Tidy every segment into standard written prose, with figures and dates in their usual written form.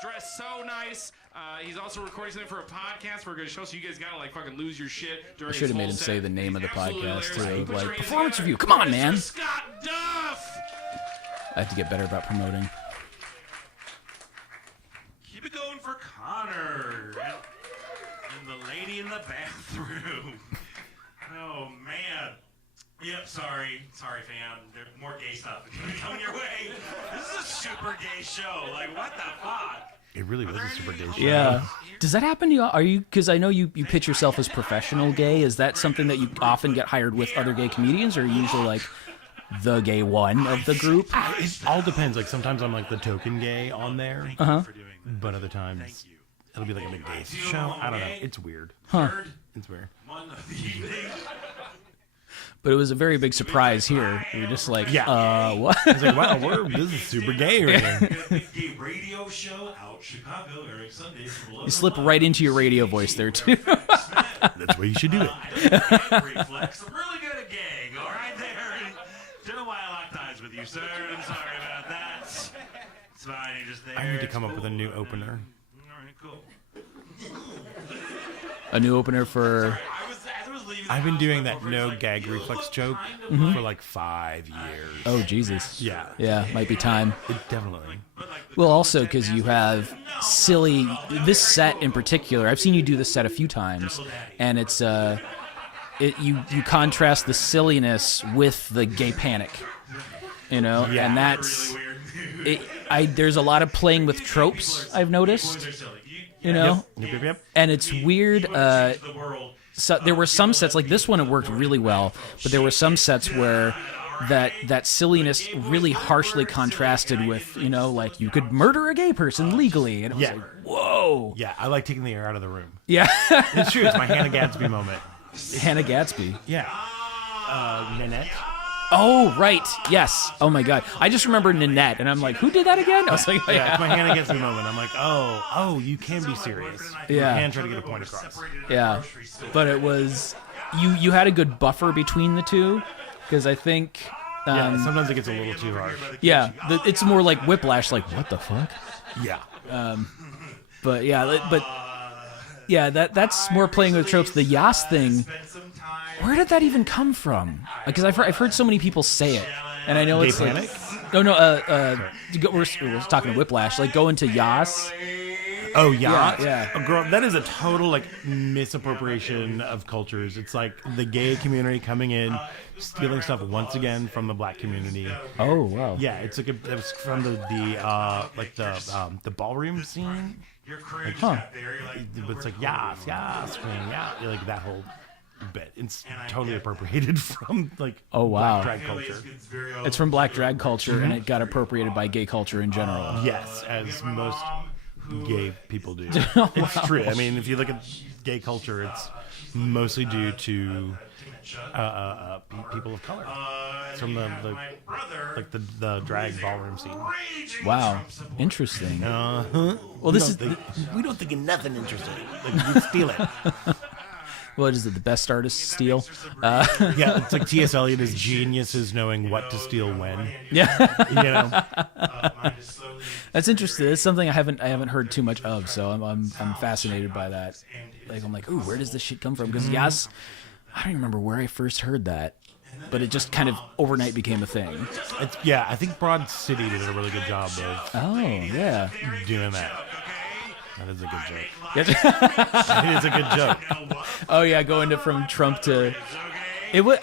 dressed so nice. He's also recording something for a podcast for a good show, so you guys gotta like fucking lose your shit during. I should have made him say the name of the podcast too. Like performance review. Come on, man. Scott Duff. I have to get better about promoting. Keep it going for Connor and the lady in the bathroom. Oh man. Yep, sorry, fam. There's more gay stuff coming your way. This is a super gay show. Like, what the fuck? It really was a super gay show. Yeah. Does that happen to you? Are you? Because I know you pitch yourself as professional gay. Is that something that you often get hired with other gay comedians, or are you usually like the gay one of the group? It all depends. Like sometimes I'm like the token gay on there, but other times it'll be like a big gay show. I don't know. It's weird. Huh? It's weird. But it was a very big surprise here. You're just like, what? It's like, wow, this is super gay right here. Gay radio show out Chicago airing Sundays. You slip right into your radio voice there too. That's where you should do it. Reflex. I'm really good at gay. All right, there. Don't know why I locked eyes with you, sir. I'm sorry about that. It's fine. You're just there. I need to come up with a new opener. All right, cool. A new opener for. I've been doing that no gag reflex joke for like 5 years. Oh Jesus. Yeah. Yeah, might be time. Definitely. Well, also because you have silly. This set in particular, I've seen you do this set a few times, and it's you contrast the silliness with the gay panic. You know, and that's it. There's a lot of playing with tropes I've noticed. You know, Yep. and it's weird. So there were some sets like this one. It worked really well, but there were some sets where that silliness really harshly contrasted with, you know, like you could murder a gay person legally, and it was like, whoa. Yeah, I like taking the air out of the room. Yeah, It's true. It's my Hannah Gadsby moment. Hannah Gadsby. Yeah. Nanette. Oh right, yes. Oh my God, I just remember Nanette, and I'm like, who did that again? I was like, Yeah, it's my Hannah Gadsby moment. I'm like, oh, you can be serious. Yeah. You can try to get a point across. Yeah, but it was you had a good buffer between the two, because I think Sometimes it gets a little too harsh. yeah, it's more like Whiplash, like what the fuck. Yeah. But yeah, that's more playing with tropes. The Yas thing, where did that even come from? Because I've heard so many people say it, and I know Gay it's panic? like we're talking Whiplash, like go into Yas. Oh, yeah. Yeah. Girl, that is a total like misappropriation of cultures. It's like the gay community coming in, stealing stuff once again from the black community. Oh wow. Yeah, it's like it was from the ballroom scene. Huh. But it's like yes, queen, yeah, like that whole bit. It's totally appropriated from like black drag culture. It's from black drag culture, and it got appropriated by gay culture in general. Yes, as most gay people do. It's true. I mean, if you look at gay culture, it's mostly due to people of color. It's from the drag ballroom scene. Wow, interesting. Well, we don't think of nothing interesting. Like, we steal it. What is it? The best artists steal? Yeah, it's like T.S. Eliot is genius is knowing what to steal when. Yeah, You know. that's interesting. It's something I haven't heard too much of, so I'm fascinated by that. Like I'm like, ooh, where does this shit come from? Because Yas, I don't even remember where I first heard that, but it just kind of overnight became a thing. I think Broad City did a really good job of doing that. That is a good joke. It is a good joke. Oh yeah, going from Trump to it was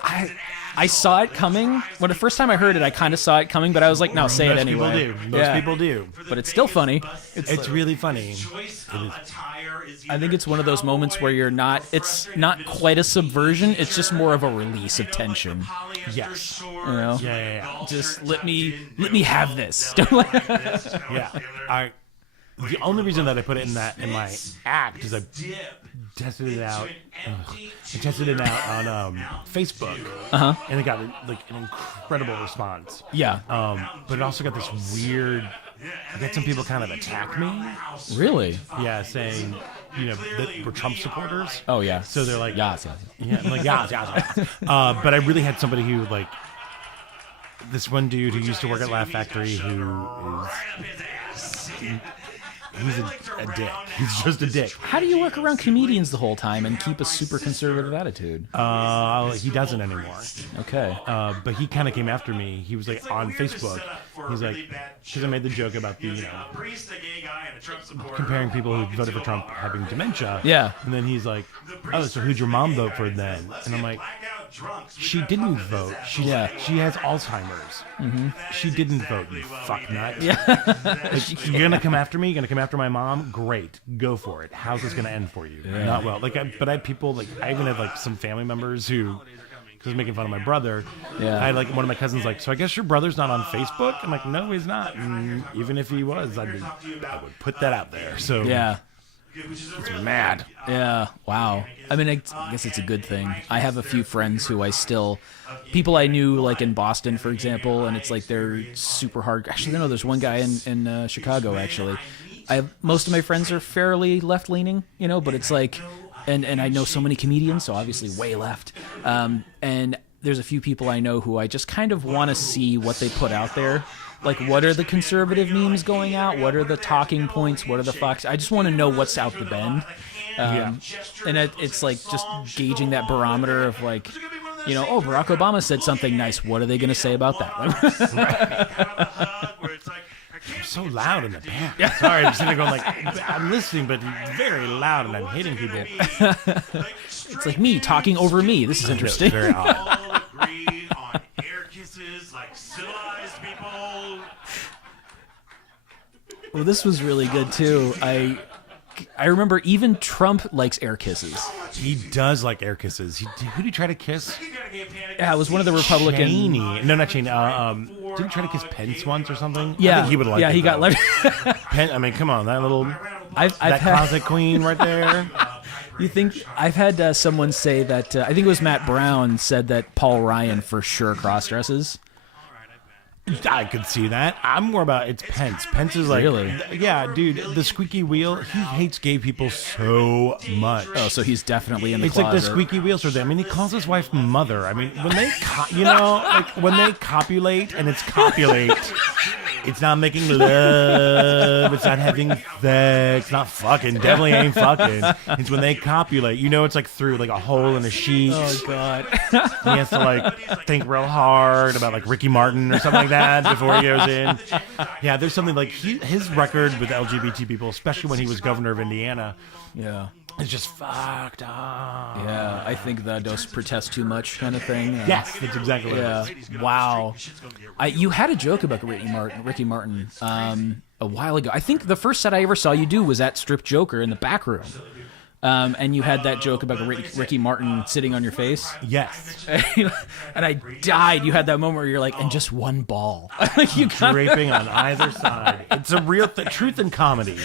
I saw it coming. When the first time I heard it, I kind of saw it coming, but I was like, no, say it anyway. Most people do. But it's still funny. It's really funny. I think it's one of those moments where it's not quite a subversion, it's just more of a release of tension. Yes. You know? Yeah. Just let me have this. Yeah. The only reason that I put it in my act is I tested it out. I tested it out on Facebook, and it got like an incredible response. Yeah. But it also got this weird. I got some people kind of attack me. Really? Yeah, saying that we're Trump supporters. Oh yeah. So they're like, yes. Yeah, I'm like yes. But I really had somebody who like this one dude who used to work at Laugh Factory he's a dick. He's just a dick. How do you work around comedians the whole time and keep a super conservative attitude? He doesn't anymore. Okay. But he kind of came after me. He was like on Facebook. He's like, because I made the joke about the, comparing people who voted for Trump having dementia. Yeah. And then he's like, oh, so who'd your mom vote for then? And I'm like, she didn't vote. She has Alzheimer's. Mm-hmm. She didn't vote, you fuck nut. Yeah. You're going to come after me? You're going to come after my mom? Great. Go for it. How's this going to end for you? Yeah. Not well. But I had people, like, I even had, like, some family members who, because I was making fun of my brother. Yeah. I had, like, one of my cousins, like, so I guess your brother's not on Facebook? I'm like, no, he's not. And even if he was, I would put that out there. So yeah. It's mad. Yeah. Wow. I mean, I guess it's a good thing. I have a few friends who people I knew, like in Boston, for example, and it's like they're super hard. Actually, no, there's one guy in Chicago, actually. Most of my friends are fairly left-leaning, but it's like, and I know so many comedians, so obviously way left. And there's a few people I know who I just kind of want to see what they put out there. Like, what are the conservative memes going out? What are the talking points? What are the fucks? I just want to know what's out the bend. And it's like just gauging that barometer of like, oh, Barack Obama said something nice. What are they going to say about that? I'm so loud in the back. Yeah. Sorry, I'm sitting there going like, I'm listening, but very loud, and I'm hitting people. It's like me talking over me. This is interesting. Very odd. Well, this was really good too. I remember even Trump likes air kisses. He does like air kisses. Who did he try to kiss? Yeah, it was one of the Republican. Cheney. No, not Cheney. Didn't he try to kiss Pence once or something? Yeah, I think he would like. Yeah, he got left. Pence. I mean, come on, that little. I've that had, closet queen right there. You think I've had someone say that? I think it was Matt Brown said that Paul Ryan for sure cross-dresses. I could see that. I'm more about it's Pence. Pence is like, really? Yeah, dude, the squeaky wheel. He hates gay people so much. Oh, so he's definitely in the closet. It's like the squeaky wheels for them. I mean, he calls his wife mother. I mean, when they, like when they copulate and it's copulate, it's not making love. It's not having sex. Not fucking. Definitely ain't fucking. It's when they copulate. It's like through like a hole in a sheet. Oh God. He has to like think real hard about like Ricky Martin or something like that. Before he goes in. Yeah, there's something like his record with LGBT people, especially when he was governor of Indiana. Yeah. It's just fucked up. Yeah, I think that does protest too much kind of thing. Yes, that's exactly what it is. Wow. You had a joke about Ricky Martin a while ago. I think the first set I ever saw you do was at Strip Joker in the back room. And you had that joke about Ricky Martin sitting on your face. Yes. And I died. You had that moment where you're like, and just one ball. You draping on either side. It's a real truth in comedy.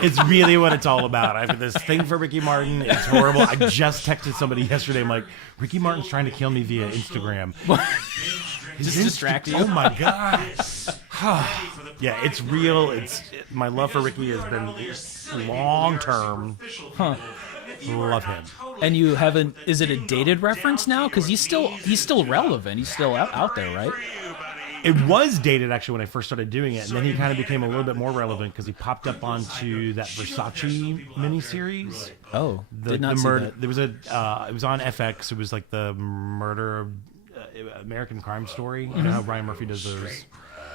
It's really what it's all about. I have this thing for Ricky Martin. It's horrible. I just texted somebody yesterday. I'm like, Ricky Martin's trying to kill me via Instagram. Just distract you. Oh my God. Yeah, it's real. My love for Ricky has been long term. Huh. Love him. And you haven't? Is it a dated reference now? Because he's still relevant. He's still out there, right? It was dated actually when I first started doing it, and then he kind of became a little bit more relevant because he popped up onto that Versace miniseries. Oh, did not see that. There was it was on FX. It was like the murder American Crime Story. You know how Ryan Murphy does those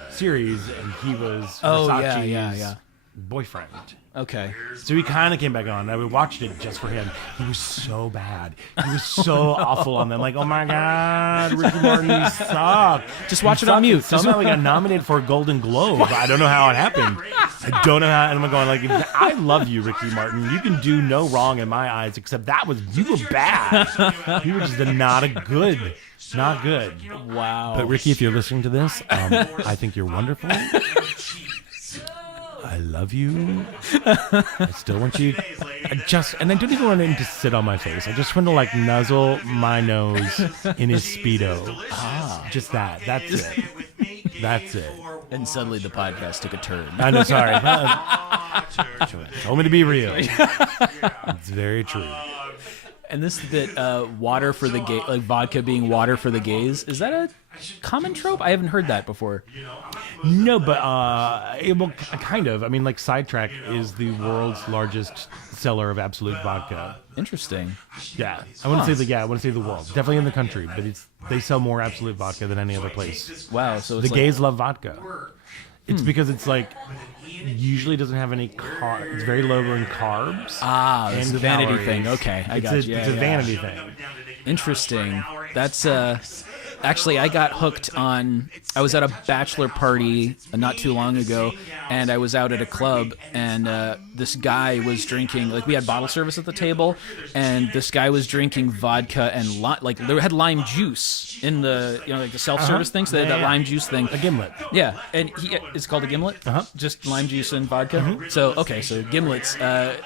series, and he was Versace's boyfriend. Okay. So he kind of came back on. I watched it just for him. He was so bad. He was so awful on them. Like, oh my God, Ricky Martin, you suck. Just watch it on mute. Somehow he got nominated for a Golden Globe. I don't know how it happened. I don't know how. And I'm going like, I love you, Ricky Martin. You can do no wrong in my eyes, except you were bad. You were just not good. Not good. Wow. But Ricky, if you're listening to this, I think you're wonderful. I love you. I still want you. And I don't even want him to sit on my face. I just want to like nuzzle my nose in his Speedo. Just that. That's it. That's it. And suddenly the podcast took a turn. I know, sorry. Told me to be real. It's very true. And this that water for the gay, like vodka being water for the gays, is that a common trope? I haven't heard that before. No, but well, kind of. I mean, like Sidetrack is the world's largest seller of Absolute vodka. Interesting. Yeah, I wouldn't say the world. Definitely in the country, but they sell more Absolute vodka than any other place. Wow. So The it's gays love vodka. It's because it's like usually doesn't have any it's very low in carbs. It's a vanity calories. thing. Okay, I got you. It's a vanity thing. Interesting. That's actually, I got hooked on. I was at a bachelor party not too long ago, and I was out at a club, and this guy was drinking. Like we had bottle service at the table, and this guy was drinking vodka and like they had lime juice in the like the self-service thing. So they had that lime juice thing. A gimlet. Yeah, and it's called a gimlet. Just lime juice and vodka. So gimlets.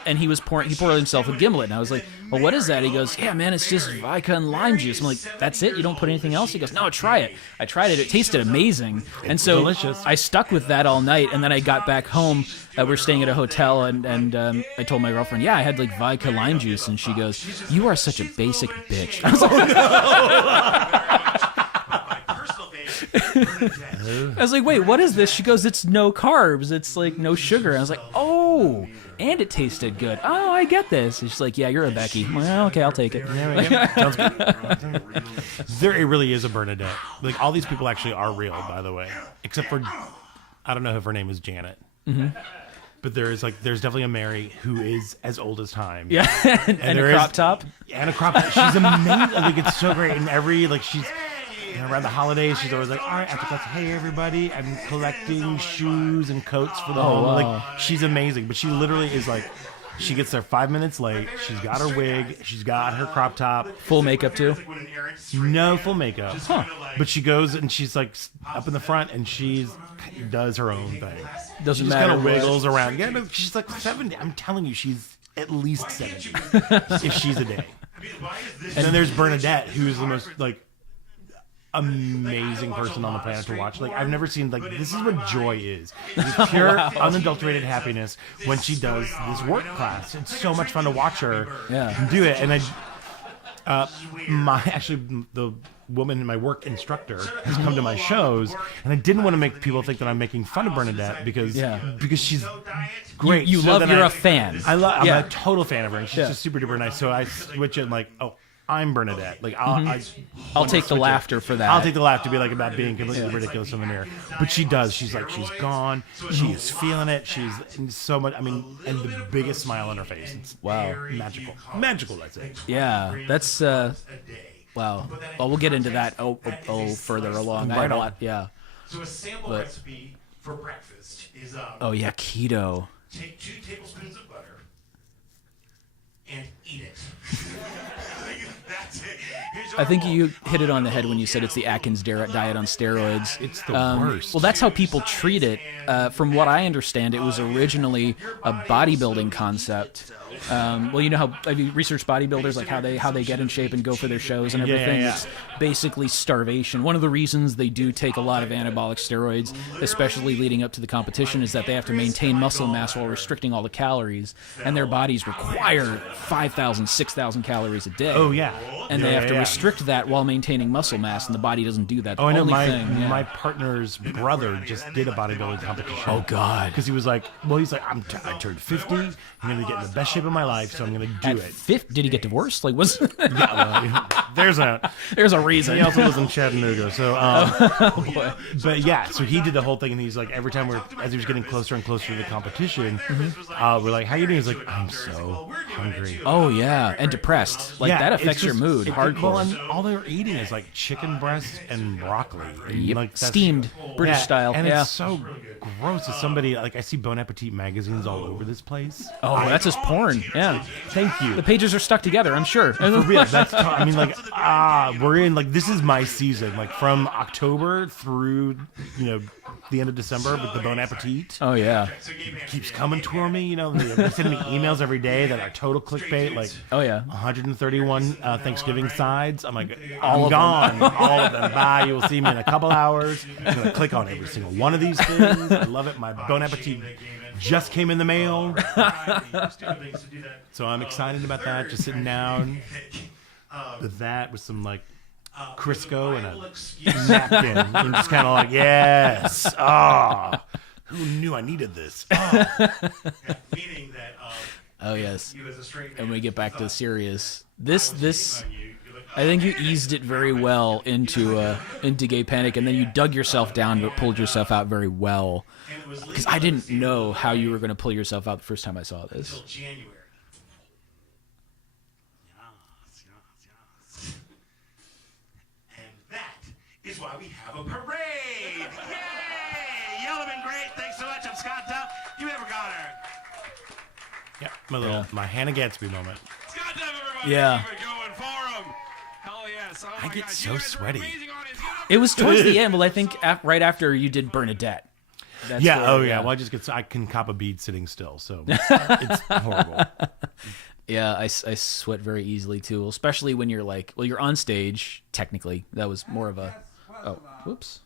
And he poured himself a gimlet, and I was like, well, what is that? He goes, yeah, man, it's just vodka and lime juice. I'm like, that's it? You don't put anything else? He goes, no, try it. I tried it. It tasted amazing. And so delicious. I stuck with that all night, and then I got back home. We're staying at a hotel, and I told my girlfriend, yeah, I had like vodka lime juice, and she goes, you are such a basic bitch. I was like, I was like, wait, what is this? She goes, it's no carbs. It's like no sugar. I was like, oh, and it tasted good. Oh, I get this. And she's like, yeah, you're a Becky. I'm like, oh, okay, I'll take it. Sounds good. It really is a Bernadette. Like all these people actually are real, by the way, except for I don't know if her name is Janet. But there's definitely a Mary who is as old as time. Yeah, and a crop top. And a crop top. She's amazing. Like it's so great. And she's around the holidays, she's always like, all right, after class, hey everybody, I'm collecting shoes and coats for the home. Wow. Like she's amazing. But she literally is like, she gets there 5 minutes late. She's got her wig. She's got her crop top. Full makeup too? No full makeup. But she goes and she's like up in the front and she does her own thing. Doesn't she just matter. kind of wiggles around. Yeah, no, she's like 70. I'm telling you, she's at least 70 if she's a day. And then there's Bernadette, who's the most like amazing person on the planet to watch. Like I've never seen this is what joy is. It's pure unadulterated happiness when she does this work class. It's so much fun to watch her do it. And the woman in my work instructor has come to my shows, and I didn't want to make people think that I'm making fun of Bernadette because she's great. You're a fan. I'm a total fan of her, and she's just super duper nice. So I switch it and like, oh, I'm Bernadette. Like I'll take the laughter for that. I'll take the laughter to be like about being completely ridiculous in the mirror. But she does. She's like, she's gone. She is feeling it. She's so much. I mean, and the biggest smile on her face. It's magical. That's it. Yeah, that's wow. Well, we'll get into that further along. I have a lot. Yeah. So a sample recipe for breakfast is keto. Take 2 tablespoons of butter and eat it. That's it. I think you hit it on the head when you said it's the Atkins diet on steroids. It's the worst. Well, that's how people treat it. From what I understand, it was originally a bodybuilding concept. Well, you know how have you researched bodybuilders, like how they get in shape and go for their shows and everything? Yeah. It's basically starvation. One of the reasons they do take a lot of anabolic steroids, especially leading up to the competition, is that they have to maintain muscle mass while restricting all the calories, and their bodies require 5,000, 6,000 calories a day. Oh yeah, and they have to restrict that while maintaining muscle mass, and the body doesn't do that. I know. My partner's brother just did a bodybuilding competition. Oh God! Because he was like, I turned 50. I'm going to get in the best shape of my life, so I'm going to do it. Did he get divorced? Like, was there's a reason. He also lives in Chattanooga, so. Oh boy! But yeah, so he did the whole thing, and he's like, every time as he was getting closer and closer to the competition, we're like, "How you doing?" He's like, "I'm so hungry." Oh yeah, and depressed. Like that affects your mood. Hardcore. Well, and all they're eating is like chicken breast and broccoli. Yep. Like steamed British style. And it's so gross. As somebody like I see Bon Appetit magazines all over this place. Oh, that's just porn. Yeah. Thank you. The pages are stuck together, I'm sure. For real. I mean, like, we're in like this is my season, like from October through the end of December with the Bon Appetit. Oh yeah. Keeps coming to me. They send me emails every day that are total clickbait. Like 131 Thanksgiving sides. I'm like, I'm gone. All of them. Bye. You will see me in a couple hours. I'm gonna click on every single one of these things. I love it. My Bon Appetit just came in the mail. Stupid things to do that. So I'm excited about that. Just sitting down with that, with some like Crisco and a napkin. I'm just kind of like, yes. Ah, who knew I needed this? Oh. Meaning that. Oh yes. You as a straight man, And we get back to the serious. This I think you eased it very well into Gay Panic, and then you dug yourself down but pulled yourself out very well. Because I didn't know how you were going to pull yourself out the first time I saw this. Until January. Yes. And that is why we have a parade. Yay! Y'all have been great. Thanks so much. I'm Scott Duff. You ever got her? Yeah, my Hannah Gadsby moment. Scott Duff, everybody. Yeah. Keep it going for him. Hell yes. Oh I my get gosh, so you guys are sweaty. amazing audience. Get up It was towards the end. Well, I think right after you did Bernadette. That's Yeah. where- Oh yeah. Well, I can cop a bead sitting still, so it's horrible. Yeah, I sweat very easily too, especially when you're like, well, you're on stage. Technically, that was more of a. Oh, whoops.